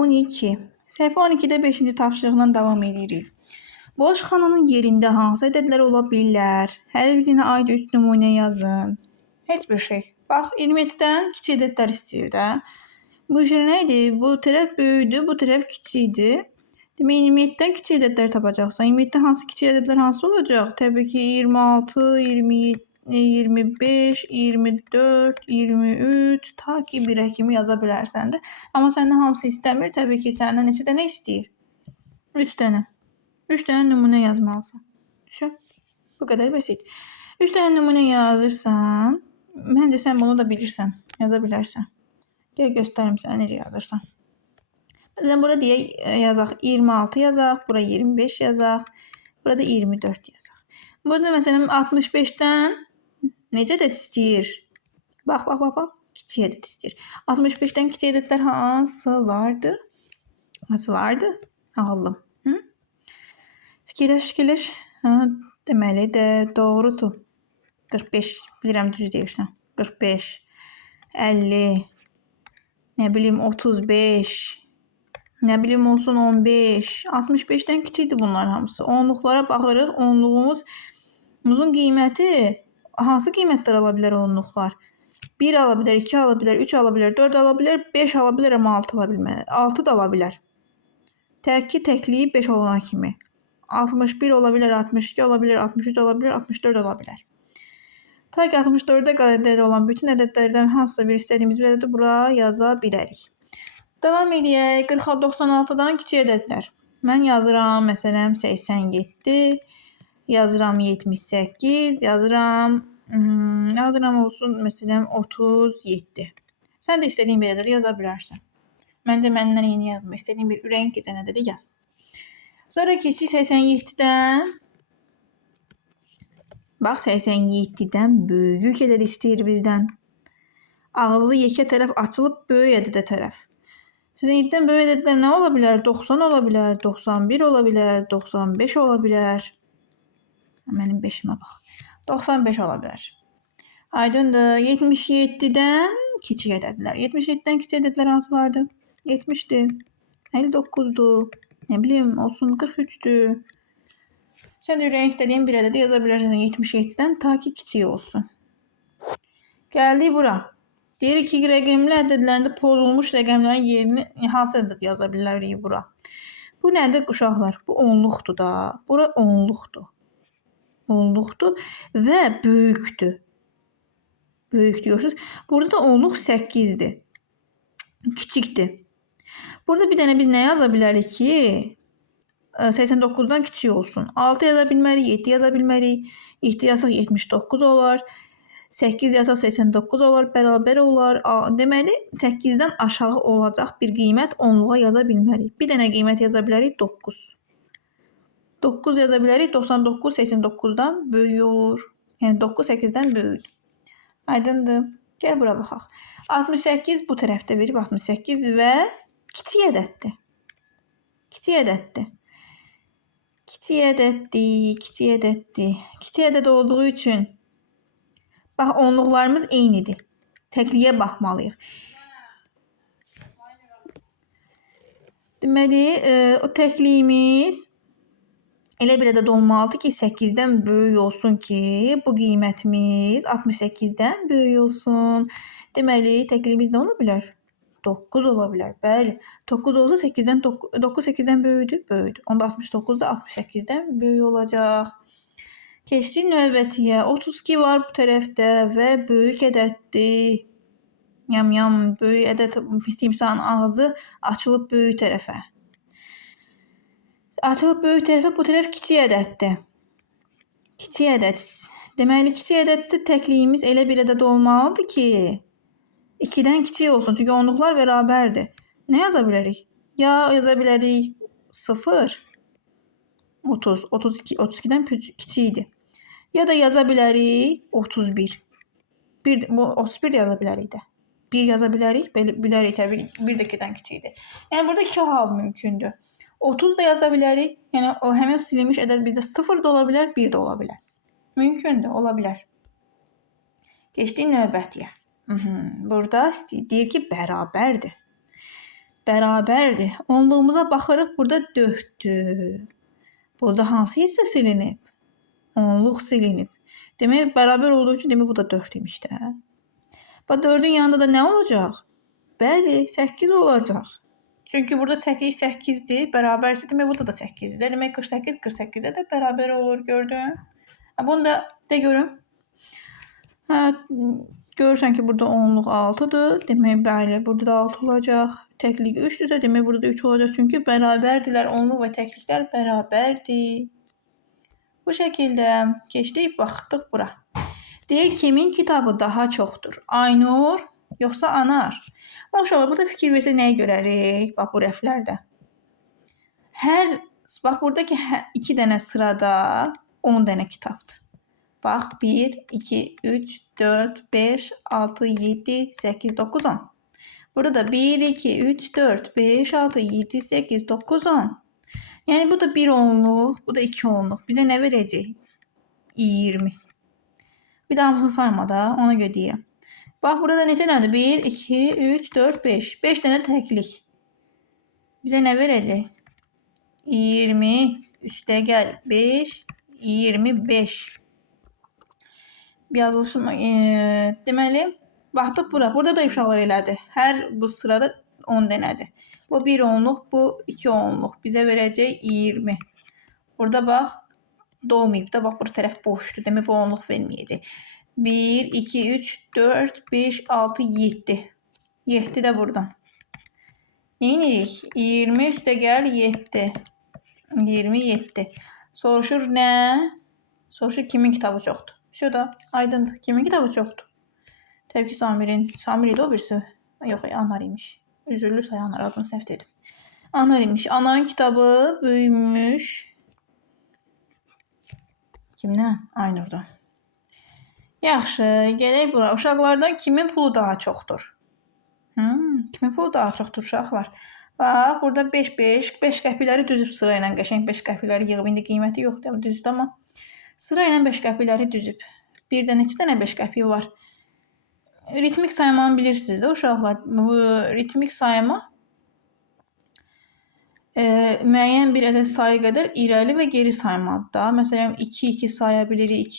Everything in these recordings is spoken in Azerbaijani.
12. Səhifə 12-də 5-ci tapşırıqla davam edirik. Boş xananın yerində hansı ədədlər ola bilər? Hər birinə aid 3 nümunə yazın. Heç bir şey. Bax, 27-dən kiçik ədədlər istəyir də. Bu şey nə idi? Bu tərəf böyükdür, bu tərəf kiçikdir. Demək, 27-dən kiçik ədədlər tapacaqsan. 27-dən hansı kiçik ədədlər hansı olacaq? Təbii ki, 26, 27, 25, 24, 23, ta ki 1-ə kimi yaza bilərsən də. Amma səndən hamısı istəmir. Təbii ki, səndən neçə dənə istəyir? 3 dənə. 3 dənə nümunə yazmalısan. Bu qədər bəsit. 3 dənə nümunə yazırsan, məncə sən bunu da bilirsən, yaza bilərsən. Gəl göstərim sənə necə yazırsan. Məsələn, burada deyək, yazaq 26 yazaq, bura 25 yazaq, burada 24 yazaq. Burada məsələn 65-dən necə ədəd istəyir? Bax, kiçik ədəd istəyir. 65-dən kiçik ədədlər hansılardır? Hansılardır? Ağıllım. Fikirləş. Deməli də doğrudur. 45, bilirəm düz deyirsən. 45, 50, nə bilim 35, nə bilim olsun 15, 65-dən kiçikdir bunlar hamısı. Onluqlara baxırıq. Onluğumuzun qiyməti hansı qiymətlər ala bilər onluqlar? 1 ala bilər, 2 ala bilər, 3 ala bilər, 4 ala bilər, 5 ala bilər, amma 6 ala bilməz. 6 da ala bilər. Təkliyi 5 olana kimi. 61 ola bilər, 62 ola bilər, 63 ola bilər, 64 ola bilər. Ta ki 64-də qədər olan bütün ədədlərdən hansısa bir istədiyimiz bir ədədi bura yaza bilərik. Davam edək. 96-dan kiçik ədədlər. Mən yazıram, məsələn, 87, yazıram 78, yazıram olsun, məsələn, 37. Sən də istədiyin bir ədədi yaza bilərsən. Məncə məndən yeni yazma. İstədiyin bir ürəyin keçən ədədi yaz. Sonra keçdik 87-dən. Bax, 87-dən böyük ədəd istəyir bizdən. Ağzı yekə tərəf açılıb böyük ədədə tərəf. 87-dən böyük ədədlər nə ola bilər? 90 ola bilər, 91 ola bilər, 95 ola bilər. Mənim 5-imə bax. 95 ola bilər. Aydındır. 77-dən kiçik ədədlər. 77-dən kiçik ədədlər hansılardır? 70-dir, 59-dur, nə bilim, olsun 43-dür. Sən də ürəyin istədiyin bir ədədi yaza bilərsən 77-dən ta ki kiçik olsun. Gəldik bura. Deyirik ki, rəqəmli ədədlərində pozulmuş rəqəmlərin yerini hansı ədəd yaza bilərik bura? Bu nədir uşaqlar? Bu onluqdur da. Bura onluqdur. Onluqdur və böyükdür. Böyük diyorsunuz. Burada da onluq 8-dir. Kiçikdir. Burada bir dənə biz nə yaza bilərik ki, 89-dan kiçik olsun. 6 yaza bilmərik, 7 yaza bilmərik. 7 yazsaq 79 olar. 8 yazsaq 89 olar, bərabər olar. Deməli, 8-dən aşağı olacaq bir qiymət onluğa yaza bilmərik. Bir dənə qiymət yaza bilərik 9. 9 yaza bilərik, 99 89-dan böyük olur. Yəni 9 8-dən böyükdür. Aydındır. Gəl bura baxaq. 68 bu tərəfdə verib 68 və kiçik ədəddir. Kiçik ədəddir. Kiçik ədəddir. Kiçik ədəd olduğu üçün bax, onluqlarımız eynidir. Təkliyə baxmalıyıq. Deməli, o təkliyimiz elə bir ədəd olmalıdır ki, 8-dən böyük olsun ki, bu qiymətimiz 68-dən böyük olsun. Deməli, təkliyimiz nə ola bilər? 9 ola bilər. Bəli, 9 olsa 9 8-dən böyükdür, böyükdür. Onda 69 da 68-dən böyük olacaq. Keçdik növbətiyə. 32 var bu tərəfdə və böyük ədəddir. Böyük ədəd timsahın ağzı açılıb böyük tərəfə. Açılıb böyük tərəfə, bu tərəf kiçik ədəddir. Kiçik ədəd. Deməli, kiçik ədədsə təkliyimiz elə bir ədəd olmalıdır ki, 2-dən kiçik olsun. Çünki onluqlar bərabərdir. Nə yaza bilərik? Ya yaza bilərik 0, 30, 32, 32-dən kiçikdir. Ya da yaza bilərik 31. 31 yaza bilərik də. 1 yaza bilərik, bilərik təbii 1 də 2-dən kiçikdir. Yəni burada 2 hal mümkündür. 30 da yaza bilərik. Yəni o həmin silinmiş ədəd bizdə 0 da ola bilər, 1 də ola bilər. Mümkündür, ola bilər. Keçdik növbətiyə. Burada deyir ki, bərabərdir. bərabərdir. Onluğumuza baxırıq, burada 4-dür. Burada hansı hissə silinib? Onluq silinib. Demək, bərabər olduğu üçün demək bu da 4 imiş də. Və 4-ün yanında da nə olacaq? Bəli, 8 olacaq. Çünki burada təklik 8-dir, bərabərsə demək burada da 8-dir. Demək 48 48-ə də bərabər olur, gördün? Bunu da görüm. Görürsən ki, burada onluq 6-dır. Demək, bəli, burada da 6 olacaq. Təklik 3-dürsə, demək, burada da 3 olacaq. Çünki bərabərdirlər. Onluq və təkliklər bərabərdir. Bu şəkildə keçdik, baxdıq bura. Deyir, kimin kitabı daha çoxdur? Aynur, yoxsa Anar? Bax, uşaqlar, burada fikir versə nəyə görərik? Bax, bu rəflərdə. Bax, buradakı 2 dənə sırada 10 dənə kitabdır. Bax, 1, 2, 3, 4, 5, 6, 7, 8, 9, 10. Burada da 1, 2, 3, 4, 5, 6, 7, 8, 9, 10. Yəni, bu da 1 onluq, bu da 2 onluq. Bizə nə verəcək? 20. Bir də hamısını sayma da, ona görə deyirəm. Bax, burada neçə nədir? 1, 2, 3, 4, 5. 5 dənə təklik. Bizə nə verəcək? 20 üstə gəl 5, 25. Yazılışım, deməli, baxdıq bura. Burada da uşaqlar elədi. Hər bu sırada 10 dənədir. Bu 1 onluq, bu 2 onluq. Bizə verəcək 20. Burada bax, dolmayıb da, bax, bura tərəf boşdur. Demək, bu onluq verməyəcək. 1, 2, 3, 4, 5, 6, 7. 7 də buradan. Neyinirik? 20 üstə gəl 7. 27. Soruşur nə? Soruşur kimin kitabı çoxdur? Şurada aydındır. Kimin kitabı çoxdur? Təbii ki, Samirin. Samir idi o birisi. Yox, Anar imiş. Üzürlü say Anar, adını səhv dedim. Anar imiş. Anarın kitabı böyümüş. Kimdən? Aynurdan. Yaxşı, gələk bura. Uşaqlardan kimin pulu daha çoxdur? Kimin pulu daha çoxdur uşaqlar? Bax, burada 5 qəpikləri düzüb sıra ilə. Qəşəng 5 qəpikləri yığıb. İndi qiyməti yoxdur, düzdür, amma sıra ilə 5 qəpikləri düzüb. Bir də neçə dənə 5 qəpiyi var? Ritmik saymanı bilirsiniz də uşaqlar. Bu ritmik sayma müəyyən bir ədəd sayı qədər irəli və geri saymadır da. Məsələn, 2 saya bilirik.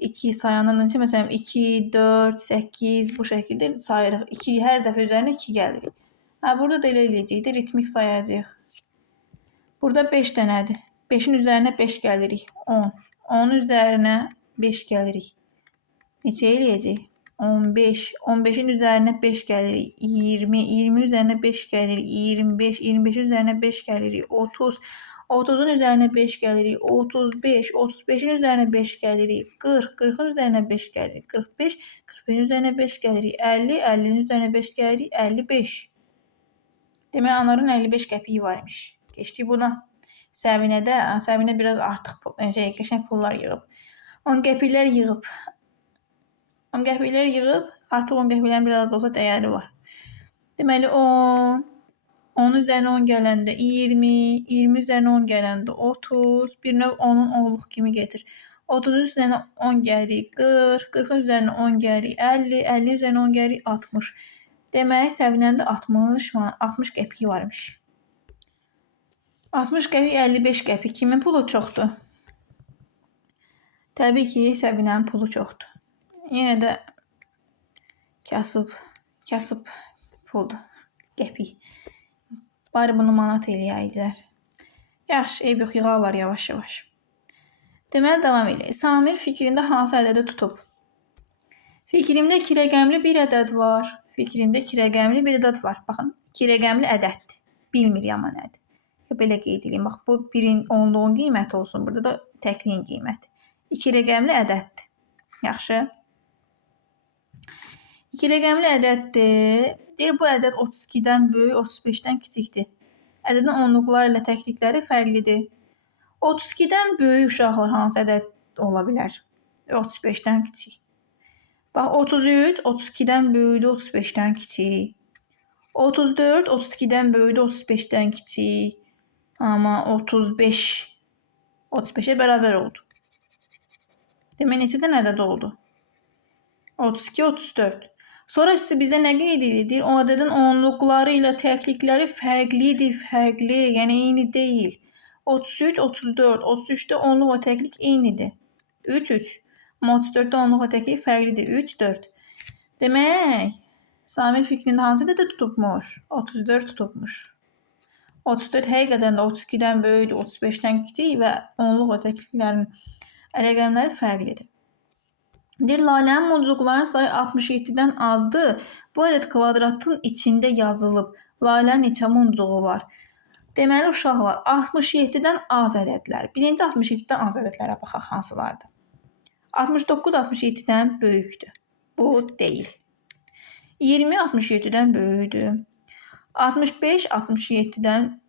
2 sayandan önce məsələn 2, 4, 8 bu şəkildə sayırıq. 2 hər dəfə üzərinə 2 gəlir. Burada da elə eləyəcəyik də, ritmik sayacağıq. Burada 5 dənədir. 5-in üzərinə 5 gəlirik. 10. 10-un üzərinə 5 gəlirik. Neçə eləyəcək? 15. 15-in üzərinə 5 gəlirik. 20. 20 üzərinə 5 gəlirik. 25. 25-in üzərinə 5 gəlirik. 30. 30-un üzərinə 5 gəlirik. 35. 35-in üzərinə 5 gəlirik. 40. 40-ın üzərinə 5 gəlirik. 45. 45-in üzərinə 5 gəlirik. 50. 50-nin üzərinə 5 gəlirik. 55. Demək, Anarın 55 qəpiyi var imiş. Keçdik buna. Səvinədə, Səvinə biraz artıq qəşəng pullar yığıb. 10 qəpiklər yığıb. 10 qəpiklər yığıb, artıq 10 qəpiklərin biraz da olsa dəyəri var. Deməli, 10. 10 üzərinə 10 gələndə 20. 20 üzərinə 10 gələndə 30. Bir növ 10-un onluq kimi getir. 30-un üzərinə 10 gəlirik 40. 40-ın üzərinə 10 gəlirik 50. 50 üzərinə 10 gəlirik 60. Demək, Səvinəndə 60 qəpiyi varmış. 60 qəpik, 55 qəpik. Kimin pulu çoxdur? Təbii ki, Səvinənin pulu çoxdur. Yenə də kasıb puldur. Qəpik. Bari bunu manat eləyəyidilər. Yaxşı, eyb yox, yığarlar yavaş-yavaş. Deməli, davam eləyək. Samir fikrində hansı ədədi tutub? Fikrimdə 2 rəqəmli bir ədəd var. Fikrimdə 2 rəqəmli bir ədəd var. Baxın, 2 rəqəmli ədəddir. Bilmirik amma nədir. Belə qeyd edeyim. Bax, bu birin onluğun qiyməti olsun. Burada da təkliyin qiyməti. 2 rəqəmli ədəddir. Yaxşı. 2 rəqəmli ədəddir. Deyir, bu ədəd 32-dən böyük, 35-dən kiçikdir. Ədədin onluqları ilə təklikləri fərqlidir. 32-dən böyük uşaqlar hansı ədəd ola bilər? 35-dən kiçik. Bax, 33, 32-dən böyükdür, 35-dən kiçik. 34, 32-dən böyükdür, 35-dən kiçik. Amma 35, 35-ə bərabər oldu. Demək, neçə dənə ədəd oldu? 32, 34. Sonra sizə bizdə nə qeyd edilir? O ədədin onluqları ilə təklikləri fərqlidir, fərqli, yəni eyni deyil. 33, 34, 33-də onluq və təklik eynidir. 3, 3. Amma 34-də onluq və təklik fərqlidir. 3, 4. Demək, Samir fikrində hansı ədədə tutubmuş? 34 tutubmuş. 34 həqiqətən də 32-dən böyükdür, 35-dən kiçik və onluq və təkliklərin rəqəmləri fərqlidir. Deyir, Lalənin muncuqların sayı 67-dən azdır. Bu ədəd kvadratın içində yazılıb. Lalənin neçə muncuğu var? Deməli, uşaqlar, 67-dən az ədədlər. Birinci 67-dən az ədədlərə baxaq hansılardır? 69 67-dən böyükdür. Bu deyil. 20 67-dən böyükdür. 65 67-dən,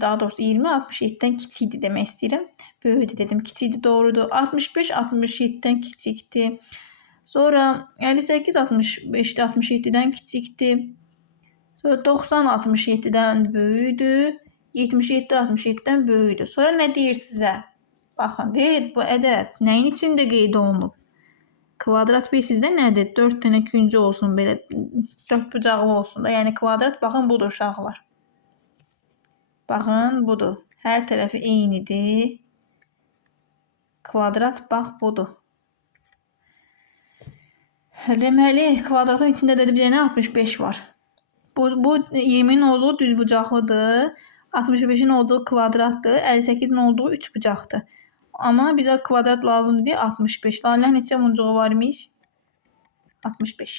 daha doğrusu 20 67-dən kiçikdir demək istəyirəm. Böyükdür dedim, kiçikdir, doğrudur. 65 67-dən kiçikdir. Sonra 58 65 67-dən kiçikdir. Sonra 90 67-dən böyükdür. 77 67-dən böyükdür. Sonra nə deyir sizə? Baxın, deyir bu ədəd nəyin içində qeyd olunub? Kvadrat bilsizdə nədir? 4 dənə küncü olsun, belə 4 bucaqlı olsun da. Yəni kvadrat baxın budur uşaqlar. Baxın budur. Hər tərəfi eynidir. Kvadrat bax budur. Deməli, kvadratın içində də bir dənə 65 var. Bu 20-nin olduğu düz bucaqlıdır. 65-in olduğu kvadratdır. 58-in olduğu 3 bucaqdır. Amma bizə kvadrat lazımdır deyə 65. Lalənin neçə muncuğu var imiş? 65.